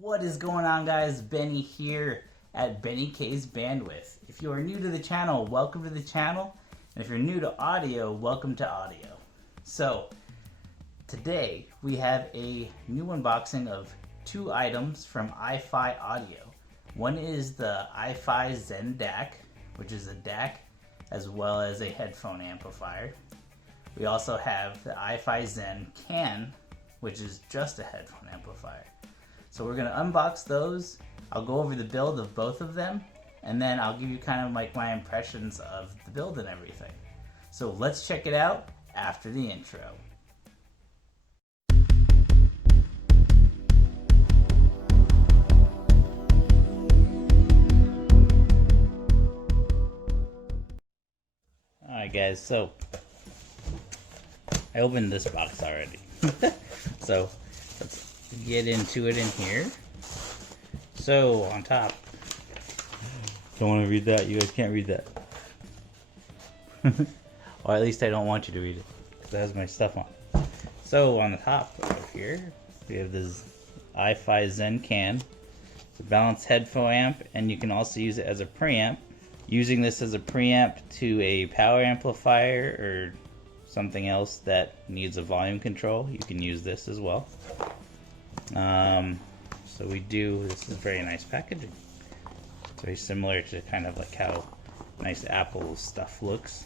What is going on, guys? Benny here at BennyKsBandwidth. If you are new to the channel, welcome to the channel. And if you're new to audio, welcome to audio. So, today we have a new unboxing of two items from iFi Audio. One is the iFi Zen Dac, which is a DAC as well as a headphone amplifier. We also have the iFi Zen Can, which is just a headphone amplifier. So we're going to unbox those. I'll go over the build of both of them, and then I'll give you kind of like my impressions of the build and everything. So let's check it out after the intro. Alright guys, so I opened this box already. So let's get into it in here. So on top, don't want to read that. You guys can't read that. Or at least I don't want you to read it because it has my stuff on. So on the top of here, we have this iFi Zen Can. It's a balanced headphone amp, and you can also use it as a preamp. Using this as a preamp to a power amplifier or something else that needs a volume control, you can use this as well. So this is very nice packaging. It's very similar to kind of like how nice Apple stuff looks.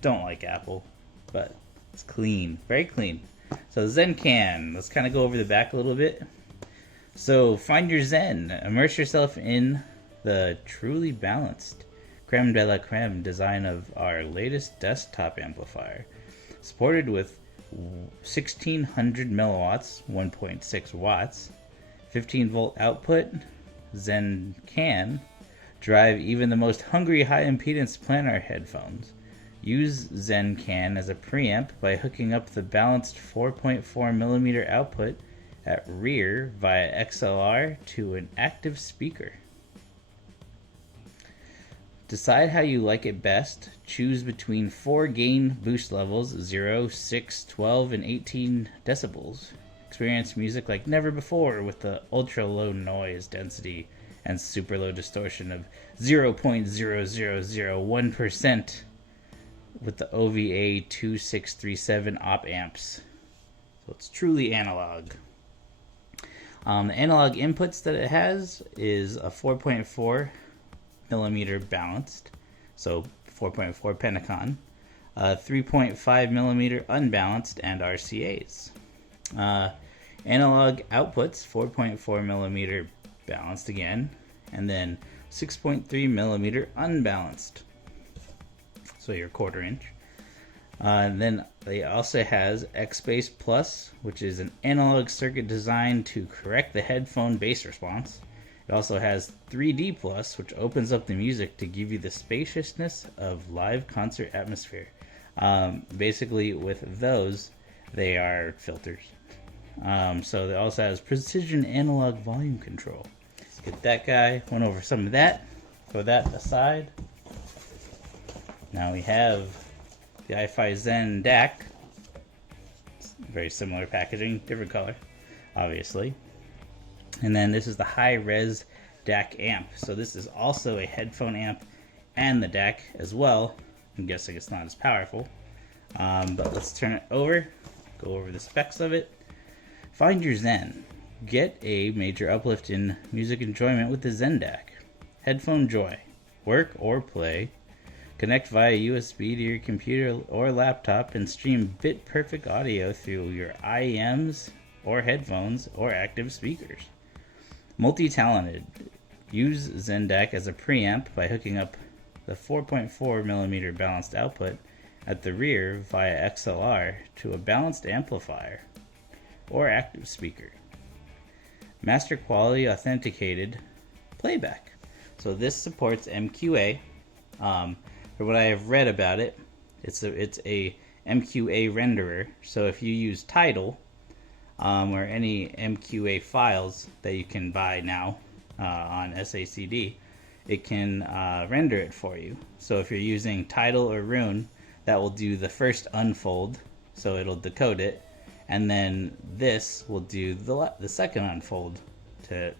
Don't like Apple, but it's clean, very clean. So Zen Can, let's kind of go over the back a little bit. So find your Zen, immerse yourself in the truly balanced creme de la creme design of our latest desktop amplifier. Supported with 1600 milliwatts, 1.6 watts, 15 volt output, Zen Can drive even the most hungry high impedance planar headphones. Use Zen Can as a preamp by hooking up the balanced 4.4mm output at rear via XLR to an active speaker. Decide how you like it best. Choose between 4 gain boost levels, 0, 6, 12, and 18 decibels. Experience music like never before with the ultra low noise density and super low distortion of 0.0001% with the OVA 2637 op amps. So it's truly analog. The analog inputs that it has is a 4.4mm balanced, so 4.4 Pentacon, 3.5mm unbalanced, and RCAs. Analog outputs 4.4mm balanced again, and then 6.3mm unbalanced, so your 1/4 inch. And then it also has X-Bass Plus, which is an analog circuit designed to correct the headphone bass response. It also has 3D Plus, which opens up the music to give you the spaciousness of live concert atmosphere. Basically, with those, they are filters. So it also has precision analog volume control. Let's get that guy. Went over some of that. Throw that aside. Now we have the iFi Zen Dac. It's very similar packaging, different color, obviously. And then this is the high-res DAC amp. So this is also a headphone amp and the DAC as well. I'm guessing it's not as powerful. But let's turn it over, go over the specs of it. Find your Zen. Get a major uplift in music enjoyment with the Zen Dac. Headphone joy. Work or play. Connect via USB to your computer or laptop and stream bit-perfect audio through your IEMs or headphones or active speakers. Multi-talented. Use Zen Dac as a preamp by hooking up the 4.4mm balanced output at the rear via XLR to a balanced amplifier or active speaker. Master quality authenticated playback. So this supports MQA. For what I have read about it, it's a MQA renderer. So if you use Tidal, or any MQA files that you can buy now on SACD, it can render it for you. So if you're using Tidal or Rune, that will do the first unfold, so it'll decode it, and then this will do the second unfold to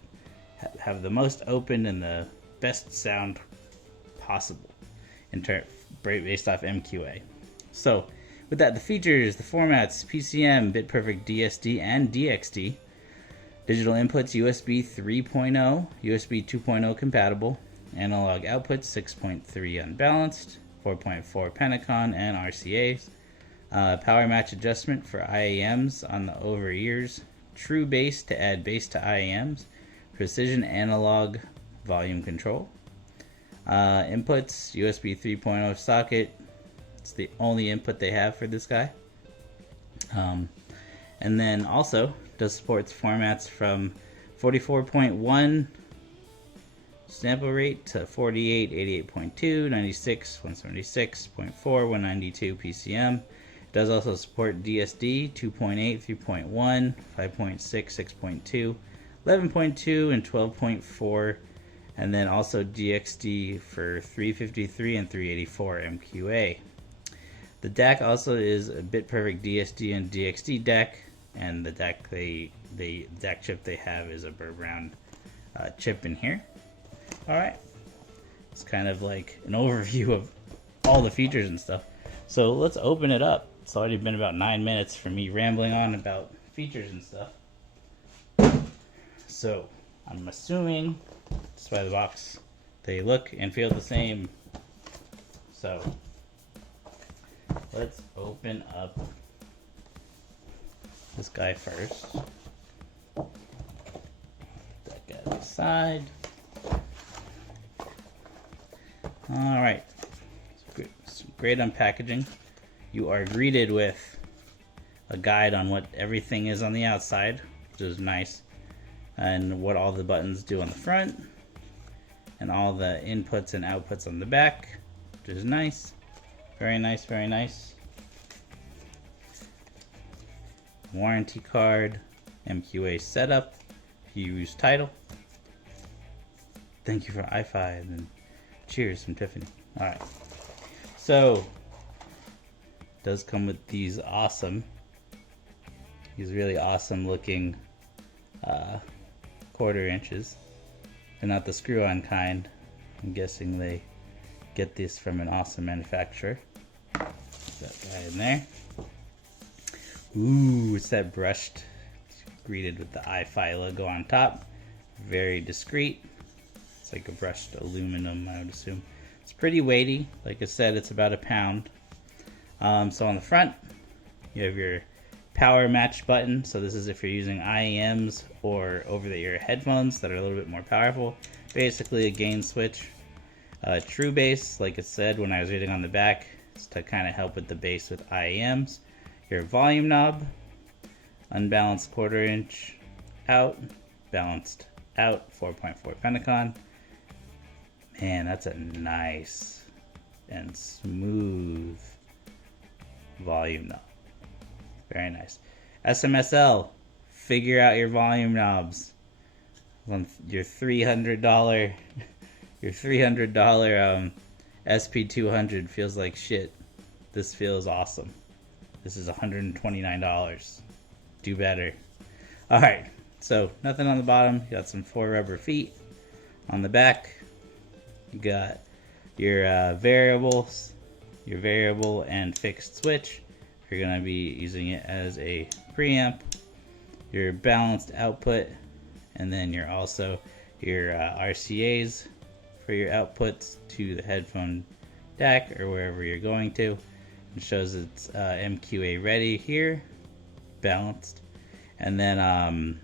have the most open and the best sound possible based off MQA. So with that, the features, the formats, PCM, BitPerfect DSD and DXD. Digital inputs, USB 3.0, USB 2.0 compatible. Analog outputs, 6.3 unbalanced, 4.4 Penacon and RCAs. Power match adjustment for IAMs on the over ears. True bass to add bass to IAMs. Precision analog volume control. Inputs, USB 3.0 socket. It's the only input they have for this guy. And then also does supports formats from 44.1 sample rate to 48, 88.2, 96, 176.4, 192 PCM. It does also support DSD 2.8, 3.1, 5.6, 6.2, 11.2, and 12.4, and then also DXD for 353 and 384 MQA. The DAC also is a BitPerfect DSD and DXD DAC, and the DAC the DAC chip they have is a burr brown chip in here. All right, it's kind of like an overview of all the features and stuff. So let's open it up. It's already been about 9 minutes for me rambling on about features and stuff. So I'm assuming, just by the box, they look and feel the same. So let's open up this guy first. That guy to the side. All right, some great unpackaging. You are greeted with a guide on what everything is on the outside, which is nice, and what all the buttons do on the front, and all the inputs and outputs on the back, which is nice. Very nice, very nice. Warranty card, MQA setup, if you use title. Thank you for iFi, and then cheers from Tiffany. Alright, so it does come with these really awesome looking quarter inches. They're not the screw-on kind. I'm guessing they get this from an awesome manufacturer. Put that guy in there. Ooh, it's that brushed, greeted with the iFi logo on top. Very discreet. It's like a brushed aluminum, I would assume. It's pretty weighty. Like I said, it's about a pound. So on the front, you have your power match button. So this is if you're using IEMs or over-the-ear headphones that are a little bit more powerful. Basically a gain switch. True bass, like I said when I was reading on the back, is to kind of help with the bass with IEMs. Your volume knob, unbalanced quarter inch out, balanced out, 4.4 Penacon. Man, that's a nice and smooth volume knob. Very nice. SMSL, figure out your volume knobs. Your $300 SP200 feels like shit. This feels awesome. This is $129. Do better. Alright, so nothing on the bottom. You got some 4 rubber feet. On the back, you got your variable and fixed switch. You're going to be using it as a preamp. Your balanced output, and then you're also your RCAs for your outputs to the headphone DAC or wherever you're going to. It shows it's MQA ready here, balanced, and then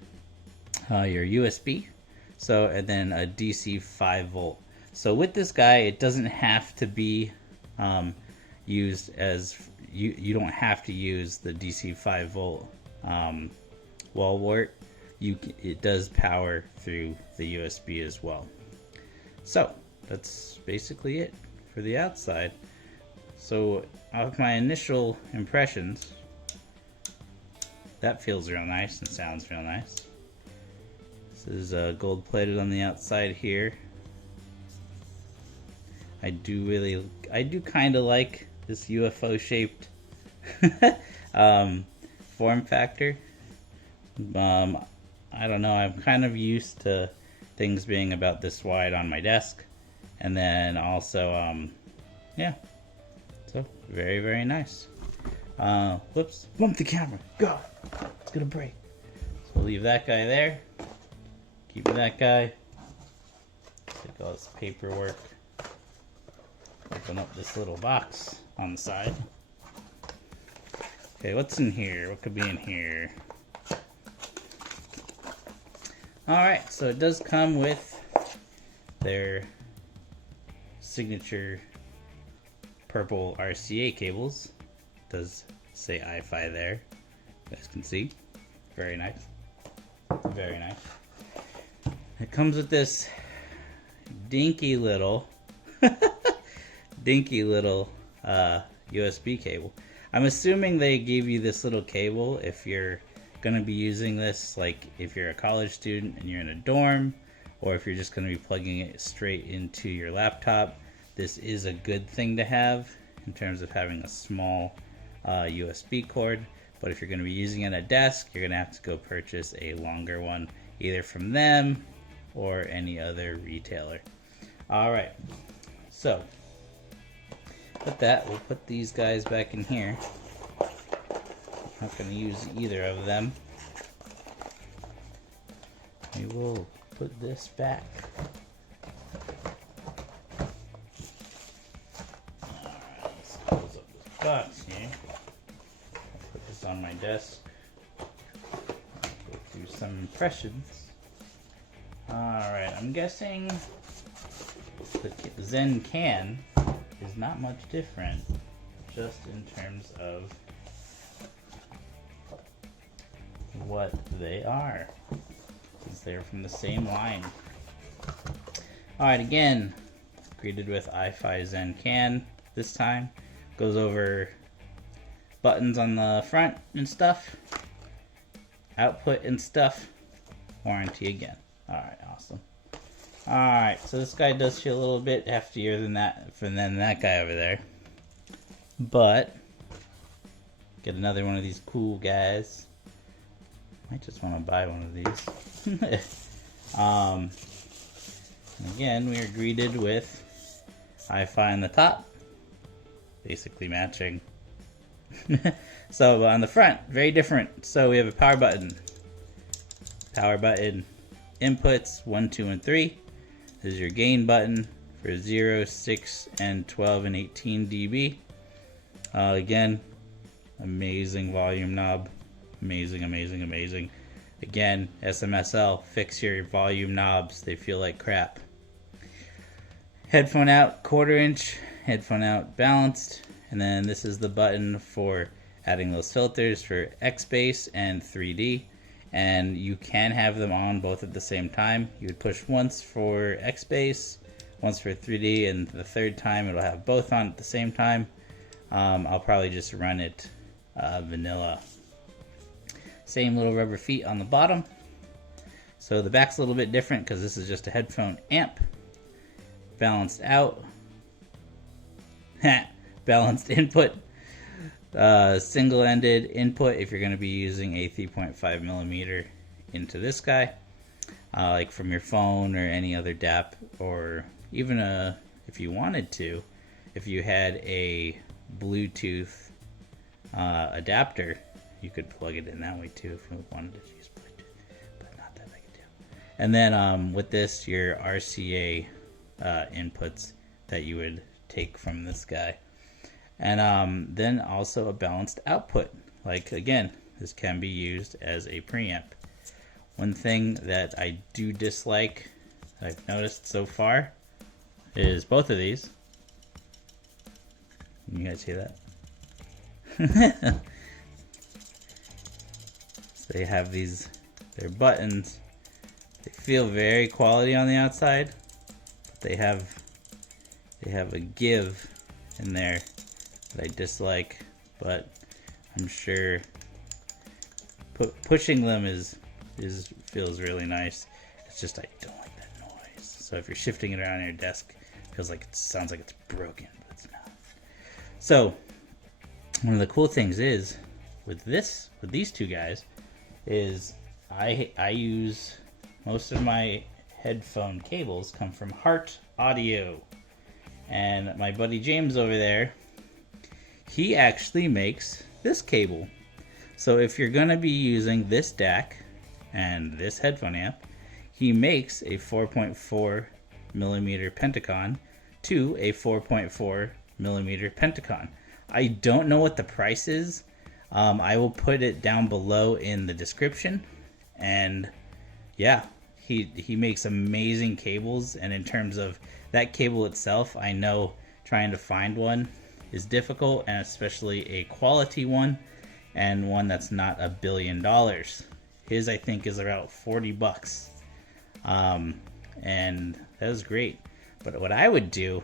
your USB. So and then a DC 5 volt. So with this guy, it doesn't have to be used as you don't have to use the DC 5 volt wall wart. It does power through the USB as well. So that's basically it for the outside. So of my initial impressions, that feels real nice and sounds real nice. This is gold plated on the outside here. I do kind of like this UFO shaped form factor. I don't know, I'm kind of used to things being about this wide on my desk. And then also, yeah, so very, very nice. Whoops, bump the camera, God, it's gonna break. So we'll leave that guy there, keep that guy, take all this paperwork, open up this little box on the side. Okay, what's in here? What could be in here? Alright, so it does come with their signature purple RCA cables. It does say iFi there. You guys can see. Very nice. Very nice. It comes with this dinky little USB cable. I'm assuming they gave you this little cable if you're going to be using this, like if you're a college student and you're in a dorm, or if you're just going to be plugging it straight into your laptop. This is a good thing to have in terms of having a small USB cord, but if you're going to be using it at a desk, you're going to have to go purchase a longer one, either from them or any other retailer. Alright, so with that, we'll put these guys back in here. I'm not going to use either of them. We will put this back. Alright, let's close up this box here. Put this on my desk. Go through some impressions. Alright, I'm guessing the Zen Can is not much different, just in terms of what they are, since they're from the same line. Alright, again, greeted with iFi Zen Can this time. Goes over buttons on the front and stuff, output and stuff, warranty again. Alright, awesome. Alright, so this guy does feel a little bit heftier than that guy over there. But get another one of these cool guys. I just want to buy one of these. Again, we are greeted with iFi on the top, basically matching. So on the front, very different. So we have a power button, inputs 1, 2, and 3. This is your gain button for 0, 6, and 12 and 18 dB. Again, amazing volume knob. Amazing, amazing, amazing. Again, SMSL, fix your volume knobs. They feel like crap. Headphone out, 1/4 inch. Headphone out, balanced. And then this is the button for adding those filters for X-Bass and 3D. And you can have them on both at the same time. You would push once for X-Bass, once for 3D, and the third time it'll have both on at the same time. I'll probably just run it vanilla. Same little rubber feet on the bottom. So the back's a little bit different because this is just a headphone amp. Balanced out. Balanced input. Single-ended input if you're going to be using a 3.5 millimeter into this guy, like from your phone or any other DAP, or even if you wanted to, if you had a Bluetooth adapter, you could plug it in that way too if you wanted to use Bluetooth, but not that big a deal. And then with this, your RCA inputs that you would take from this guy. And then also a balanced output. Like, again, this can be used as a preamp. One thing that I do dislike, that I've noticed so far, is both of these. Can you guys see that? So they have their buttons. They feel very quality on the outside, but they have a give in there that I dislike, but I'm sure pushing them feels really nice. It's just I don't like that noise. So if you're shifting it around on your desk, it sounds like it's broken, but it's not. So one of the cool things is with these two guys is I use most of my headphone cables come from HartAudio, and my buddy James over there, he actually makes this cable. So if you're gonna be using this DAC and this headphone amp, he makes a 4.4 millimeter Pentacon to a 4.4 millimeter Pentacon. I don't know what the price is. I will put it down below in the description. And yeah, he makes amazing cables. And in terms of that cable itself, I know trying to find one is difficult, and especially a quality one and one that's not $1 billion. His, I think, is about 40 bucks. And that was great. But what I would do,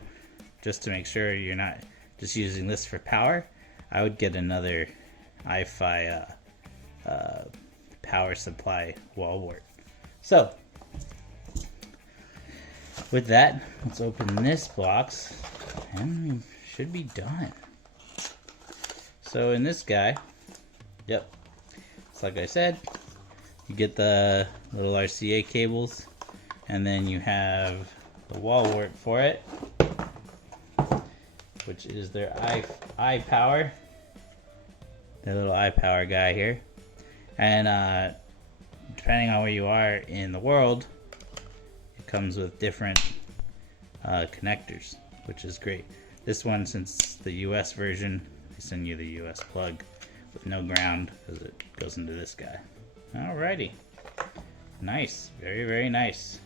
just to make sure you're not just using this for power, I would get another iFi power supply wall wart. So with that, let's open this box and we should be done. So in this guy, yep, it's like I said, you get the little RCA cables, and then you have the wall wart for it, which is their iPower, their little iPower guy here. And depending on where you are in the world, it comes with different connectors, which is great. This one, since the US version, they send you the US plug with no ground because it goes into this guy. Alrighty, nice, very, very nice.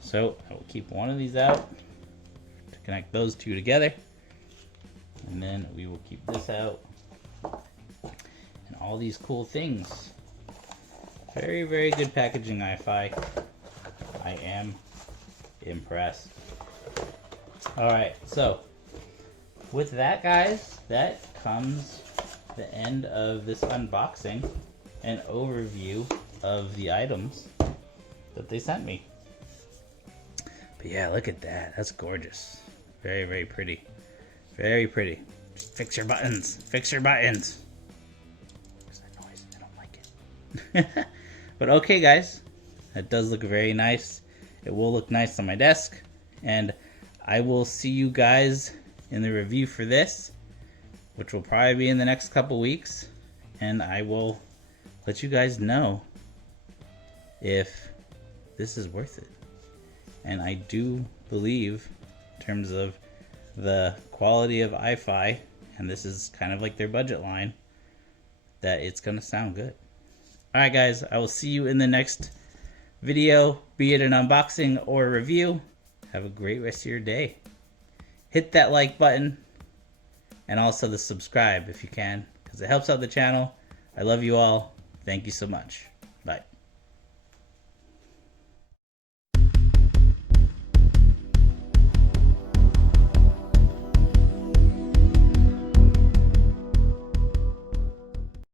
So I will keep one of these out to connect those two together, and then we will keep this out, and all these cool things. Very, very good packaging, iFi. I am impressed. Alright, so with that, guys, that comes the end of this unboxing and overview of the items that they sent me. But yeah, look at that. That's gorgeous. Very, very pretty. Very pretty. Just fix your buttons. Fix your buttons. What's that noise? I don't like it. But okay, guys. That does look very nice. It will look nice on my desk. And I will see you guys in the review for this, which will probably be in the next couple weeks. And I will let you guys know if this is worth it. And I do believe, in terms of the quality of iFi, and this is kind of like their budget line, that it's going to sound good. Alright guys, I will see you in the next video, be it an unboxing or a review. Have a great rest of your day. Hit that like button, and also the subscribe if you can, because it helps out the channel. I love you all. Thank you so much. Bye.